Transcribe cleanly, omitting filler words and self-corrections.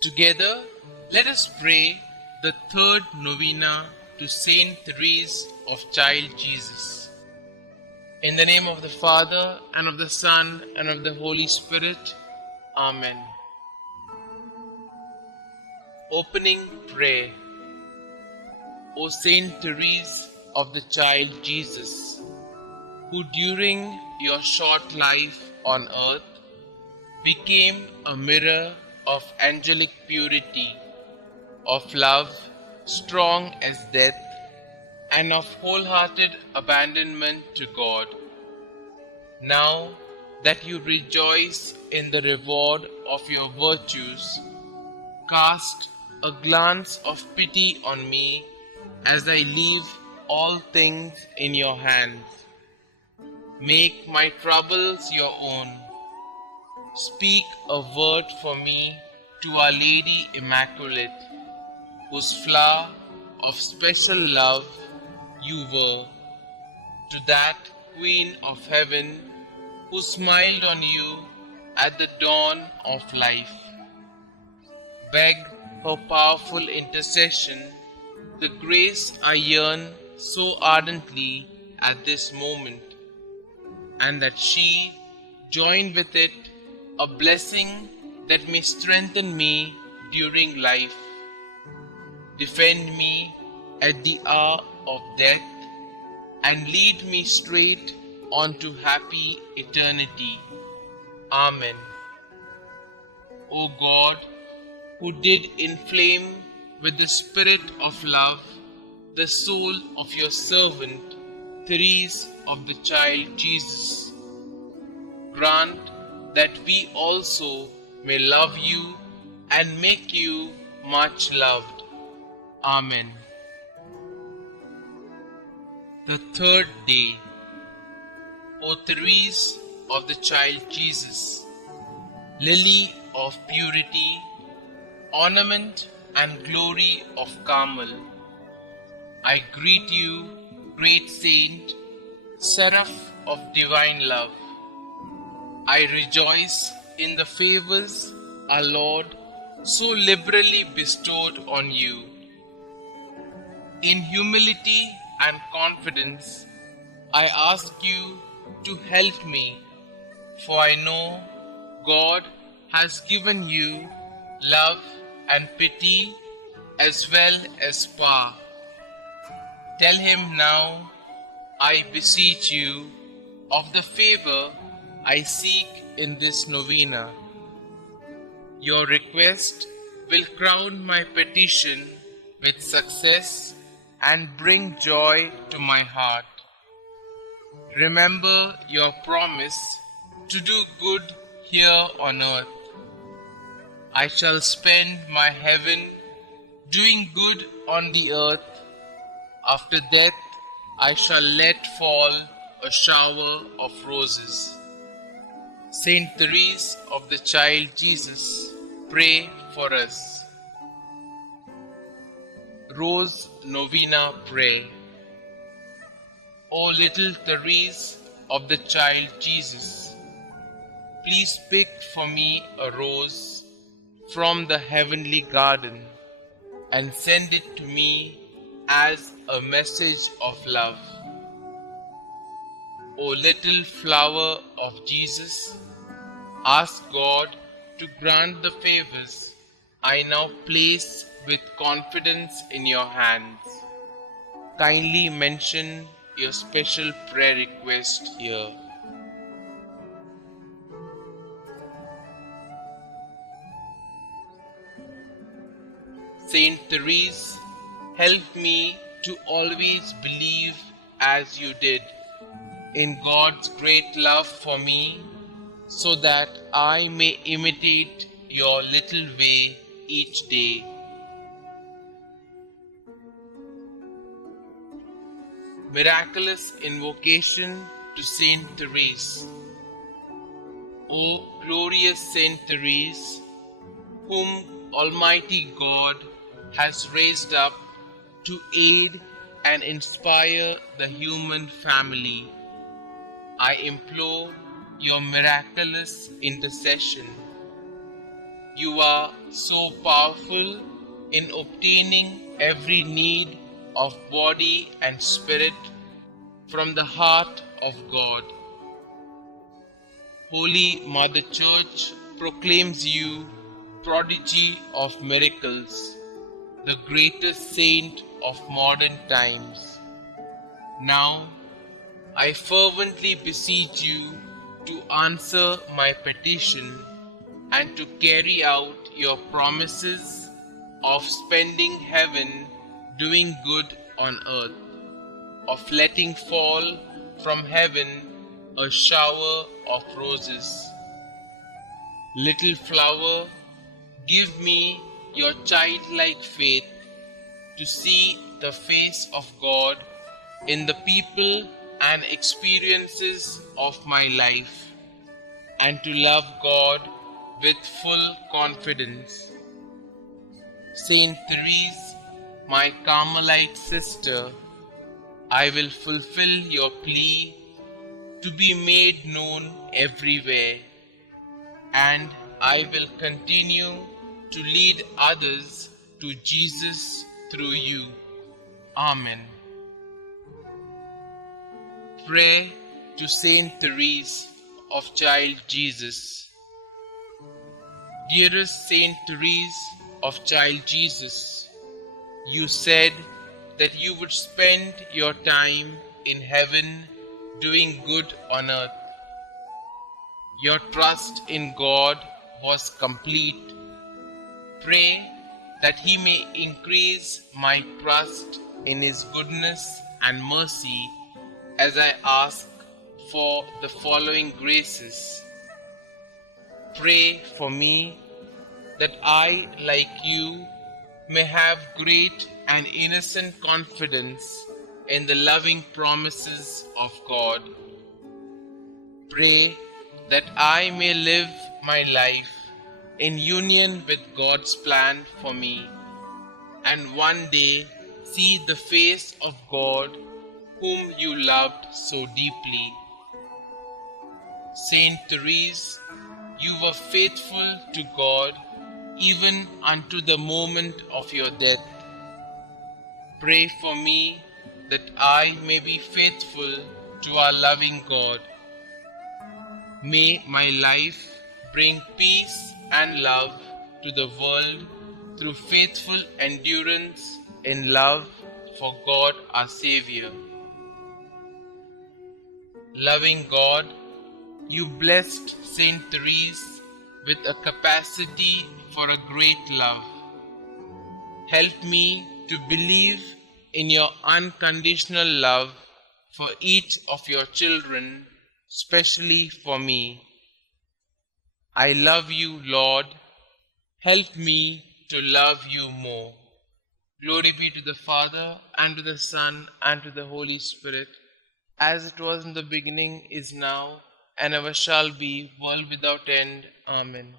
Together, let us pray the third novena to Saint Therese of Child Jesus. In the name of the Father, and of the Son, and of the Holy Spirit. Amen. Opening Prayer. O Saint Therese of the Child Jesus, who during your short life on earth became a mirror of angelic purity, of love strong as death, and of wholehearted abandonment to God. Now that you rejoice in the reward of your virtues, cast a glance of pity on me as I leave all things in your hands. Make my troubles your own. Speak a word for me to Our Lady Immaculate, whose flower of special love you were, to that Queen of Heaven who smiled on you at the dawn of life. Beg her powerful intercession, the grace I yearn so ardently at this moment, and that she join with it a blessing that may strengthen me during life, defend me at the hour of death, and lead me straight on to happy eternity. Amen. O God, who did inflame with the spirit of love the soul of your servant, Therese of the Child Jesus, grant that we also may love you and make you much loved. Amen. The third day. O Therese of the Child Jesus, lily of purity, ornament and glory of Carmel, I greet you, great saint, seraph of divine love. I rejoice in the favors our Lord so liberally bestowed on you. In humility and confidence, I ask you to help me, for I know God has given you love and pity as well as power. Tell him now, I beseech you, of the favor I seek in this novena. Your request will crown my petition with success and bring joy to my heart. Remember your promise to do good here on earth. I shall spend my heaven doing good on the earth. After death, I shall let fall a shower of roses. Saint Therese of the Child Jesus, pray for us. Rose Novena Prayer. O little Therese of the Child Jesus, please pick for me a rose from the heavenly garden and send it to me as a message of love. O little flower of Jesus, ask God to grant the favors I now place with confidence in your hands. Kindly mention your special prayer request here. Saint Therese, help me to always believe as you did in God's great love for me, so that I may imitate your little way each day. Miraculous Invocation to Saint Therese. O glorious Saint Therese, whom Almighty God has raised up to aid and inspire the human family, I implore your miraculous intercession. You are so powerful in obtaining every need of body and spirit from the heart of God. Holy Mother Church proclaims you prodigy of miracles, the greatest saint of modern times. Now, I fervently beseech you to answer my petition and to carry out your promises of spending heaven doing good on earth, of letting fall from heaven a shower of roses. Little flower, give me your childlike faith to see the face of God in the people and experiences of my life, and to love God with full confidence. Saint Therese, my Carmelite sister, I will fulfill your plea to be made known everywhere, and I will continue to lead others to Jesus through you. Amen. Pray to Saint Therese of Child Jesus. Dearest Saint Therese of Child Jesus, you said that you would spend your time in heaven doing good on earth. Your trust in God was complete. Pray that He may increase my trust in His goodness and mercy as I ask for the following graces. Pray for me that I, like you, may have great and innocent confidence in the loving promises of God. Pray that I may live my life in union with God's plan for me, and one day see the face of God whom you loved so deeply. Saint Therese, you were faithful to God even unto the moment of your death. Pray for me that I may be faithful to our loving God. May my life bring peace and love to the world through faithful endurance in love for God our Xavier. Loving God, you blessed Saint Therese with a capacity for a great love. Help me to believe in your unconditional love for each of your children, especially for me. I love you, Lord. Help me to love you more. Glory be to the Father, and to the Son, and to the Holy Spirit, as it was in the beginning, is now, and ever shall be, world without end. Amen.